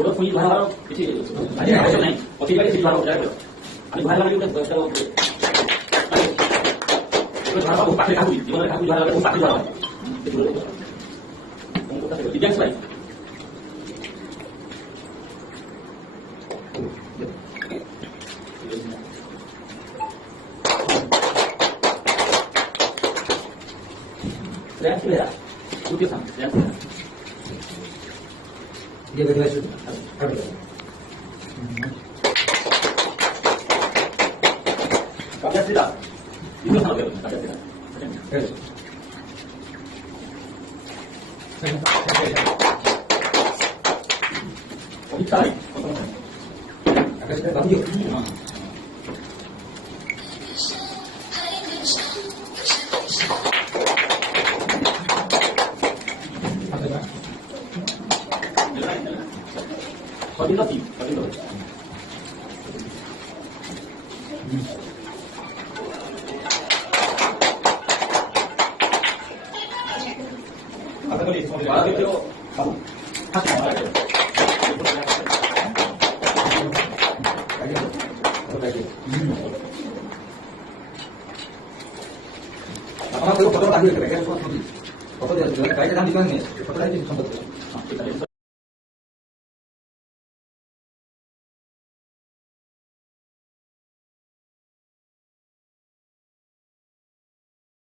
Udah punya bahan kecil, ada yang lain. Oke, baik sih bahan udah. Ada bahan lagi udah kalau terus bahan aku pakai kayu, di mana kayu bahan aku pakai bahan. Itu tidak selesai. Sudah, sudah sampai. Dia berdua itu harus. Pakai tidak. Itu sampai pakai tidak. Tarik. Agak sedikit bambu. Pakai lagi. Apa tulis? Pakai itu. Apa foto tadi? Foto dia, kayaknya kan di sana nih. Foto lagi di tempat.